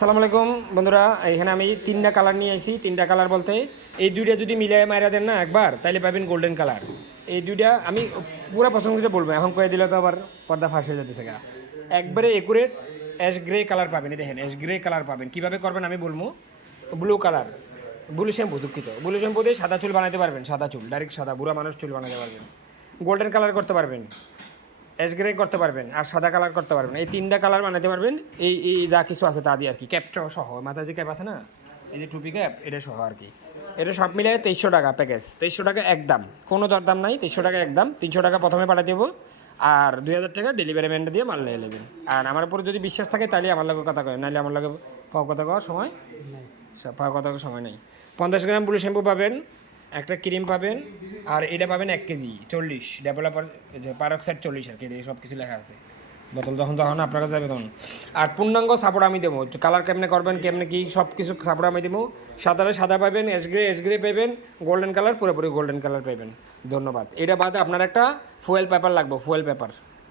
আসসালামু আলাইকুম বন্ধুরা, এখানে আমি তিনটা কালার নিয়ে আইছি। তিনটা কালার বলতে এই দুইটা যদি মিলাই মাইরা দেন না একবার, তাহলে পাবেন গোল্ডেন কালার। এই দুইটা আমি পুরো পছন্দ করে বলবো, এখন কয়ে দিলে তো আবার পর্দা ফাঁস হয়ে যেতেছে গা। একবারে একুরেট অ্যাশ গ্রে কালার পাবেন। এই দেখেন অ্যাশ গ্রে কালার পাবেন। কীভাবে করবেন আমি বলবো। ব্লু কালার, ব্লু শ্যাম্পু, দুঃখিত, ব্লু শ্যাম্পু দিয়ে সাদা চুল বানাতে পারবেন। সাদা চুল, ডাইরেক্ট সাদা, বুড়া মানুষ চুল বানাতে পারবেন। গোল্ডেন কালার করতে পারবেন, অ্যাশ গ্রে করতে পারবেন, আর সাদা কালার করতে পারবেন। এই তিনটা কালার বানাতে পারবেন। এই যা কিছু আছে তা দিয়ে আর কি, ক্যাপটা সহ, মাথায় যে ক্যাপ আছে না, এই যে টুপি ক্যাপ, এটা সহ আর কি। এটা সব মিলে 2300 টাকা প্যাকেজ। 2300 টাকা একদম, কোনো দরদাম নাই। 2300 টাকা একদম। 300 টাকা প্রথমে পাঠিয়ে দেবো, আর 2000 টাকা ডেলিভারি ম্যানটা দিয়ে মাল নিয়ে নেবেন। আর আমার উপরে যদি বিশ্বাস থাকে তাহলে আমার লগে কথা কয়, নাহলে আমার লগে কথা কওয়ার সময় কথা কওয়ার সময় নেই। 50 গ্রাম ব্লু শ্যাম্পু পাবেন, একটা ক্রিম পাবেন, আর এটা পাবেন 1 কেজি 40 ডেভেলপার পারক্সাইড 40 আর কি, এটা সব কিছু লেখা আছে। বোতল যখন আপনার কাছে যাবে তখন। আর পূর্ণাঙ্গ সাপোর্ট আমি দেবো, কালার কেমনে করবেন, কেমনে কী সব কিছু সাপোর্ট আমি দেবো। সাদারে সাদা পাবেন, এস গ্রে পাবেন, গোল্ডেন কালার পুরোপুরি গোল্ডেন কালার পাবেন। ধন্যবাদ। এটা বাদে আপনার একটা ফুয়েল পেপার লাগবে, ফুয়েল পেপার।